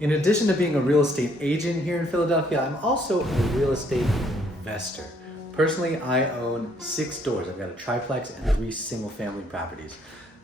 In addition to being a real estate agent here in Philadelphia, I'm also a real estate investor. Personally, I own 6 doors. I've got a triplex and 3 single-family properties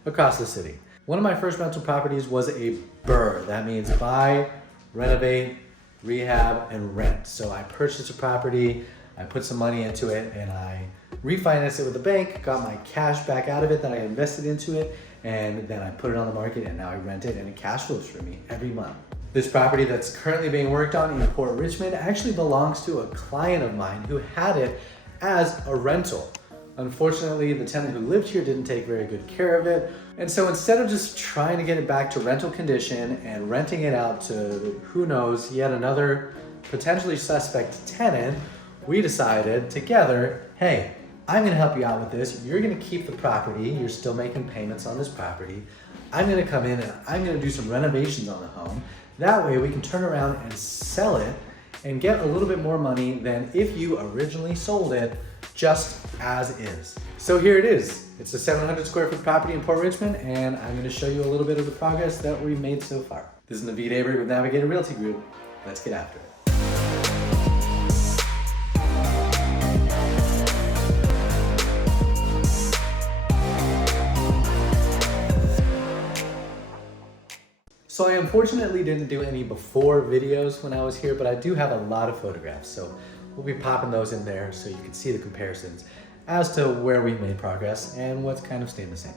across the city. One of my first rental properties was a BRRRR. That means buy, renovate, rehab, and rent. So I purchased a property, I put some money into it, and I refinanced it with the bank, got my cash back out of it that I invested into it, and then I put it on the market, and now I rent it, and it cash flows for me every month. This property that's currently being worked on in Port Richmond actually belongs to a client of mine who had it as a rental. Unfortunately, the tenant who lived here didn't take very good care of it. And so instead of just trying to get it back to rental condition and renting it out to, who knows, yet another potentially suspect tenant, we decided together, hey, I'm gonna help you out with this. You're gonna keep the property. You're still making payments on this property. I'm gonna come in and I'm gonna do some renovations on the home. That way we can turn around and sell it and get a little bit more money than if you originally sold it just as is. So here it is. It's a 700 square foot property in Port Richmond, and I'm going to show you a little bit of the progress that we've made so far. This is Naveed Avery with Navigator Realty Group. Let's get after it. So I unfortunately didn't do any before videos when I was here, but I do have a lot of photographs. So we'll be popping those in there so you can see the comparisons as to where we made progress and what's kind of stayed the same.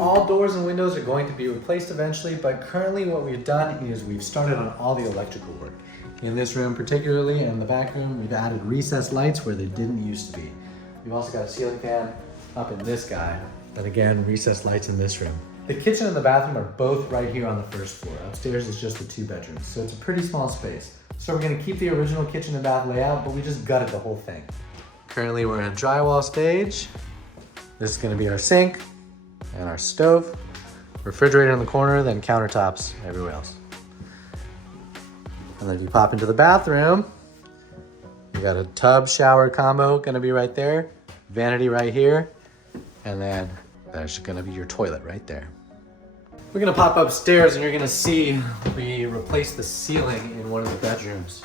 All doors and windows are going to be replaced eventually, but currently what we've done is we've started on all the electrical work. In this room particularly, and the back room, we've added recessed lights where they didn't used to be. We've also got a ceiling fan up in this guy, but again, recessed lights in this room. The kitchen and the bathroom are both right here on the first floor. Upstairs is just the 2 bedrooms, so it's a pretty small space. So we're gonna keep the original kitchen and bath layout, but we just gutted the whole thing. Currently we're in a drywall stage. This is gonna be our sink and our stove, refrigerator in the corner, then countertops everywhere else. And then if you pop into the bathroom, you got a tub shower combo gonna be right there, vanity right here, and then there's gonna be your toilet right there. We're gonna pop upstairs and you're gonna see we replaced the ceiling in one of the bedrooms.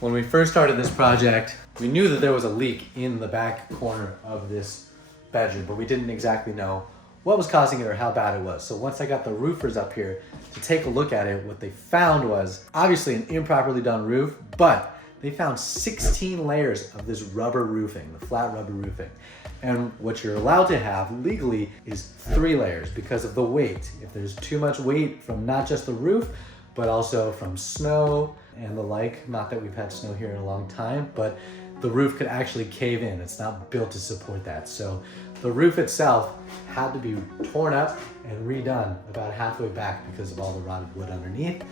When we first started this project, we knew that there was a leak in the back corner of this bedroom, but we didn't exactly know what was causing it or how bad it was. So once I got the roofers up here to take a look at it, what they found was obviously an improperly done roof, but they found 16 layers of this rubber roofing, the flat rubber roofing. And what you're allowed to have legally is 3 layers because of the weight. If there's too much weight from not just the roof, but also from snow and the like, not that we've had snow here in a long time, but the roof could actually cave in. It's not built to support that. So the roof itself had to be torn up and redone about halfway back because of all the rotted wood underneath.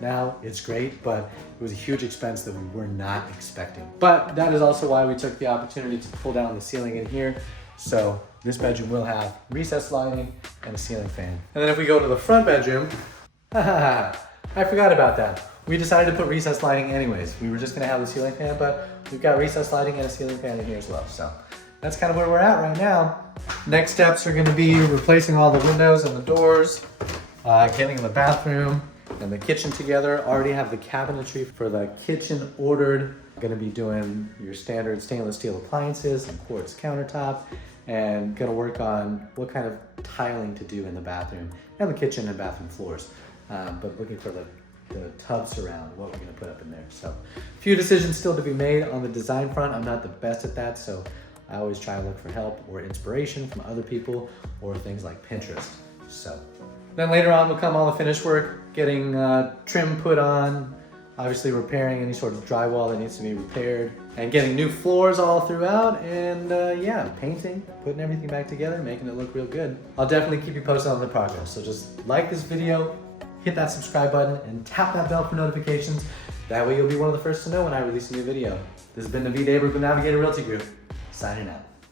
Now it's great, but it was a huge expense that we were not expecting. But that is also why we took the opportunity to pull down the ceiling in here. So this bedroom will have recessed lighting and a ceiling fan. And then if we go to the front bedroom, I forgot about that. We decided to put recessed lighting anyways. We were just gonna have the ceiling fan, but we've got recessed lighting and a ceiling fan in here as well. So that's kind of where we're at right now. Next steps are gonna be replacing all the windows and the doors, getting the bathroom and the kitchen together. Already have the cabinetry for the kitchen ordered. Gonna be doing your standard stainless steel appliances and quartz countertop, and gonna work on what kind of tiling to do in the bathroom and the kitchen and bathroom floors. But looking for the tub surround, what we're gonna put up in there. So a few decisions still to be made on the design front. I'm not the best at that, so I always try to look for help or inspiration from other people or things like Pinterest. So then later on will come all the finished work, getting trim put on, obviously repairing any sort of drywall that needs to be repaired, and getting new floors all throughout, and yeah, painting, putting everything back together, making it look real good. I'll definitely keep you posted on the progress. So just like this video, hit that subscribe button, and tap that bell for notifications. That way you'll be one of the first to know when I release a new video. This has been Naveed Avery with Navigator Realty Group, signing out.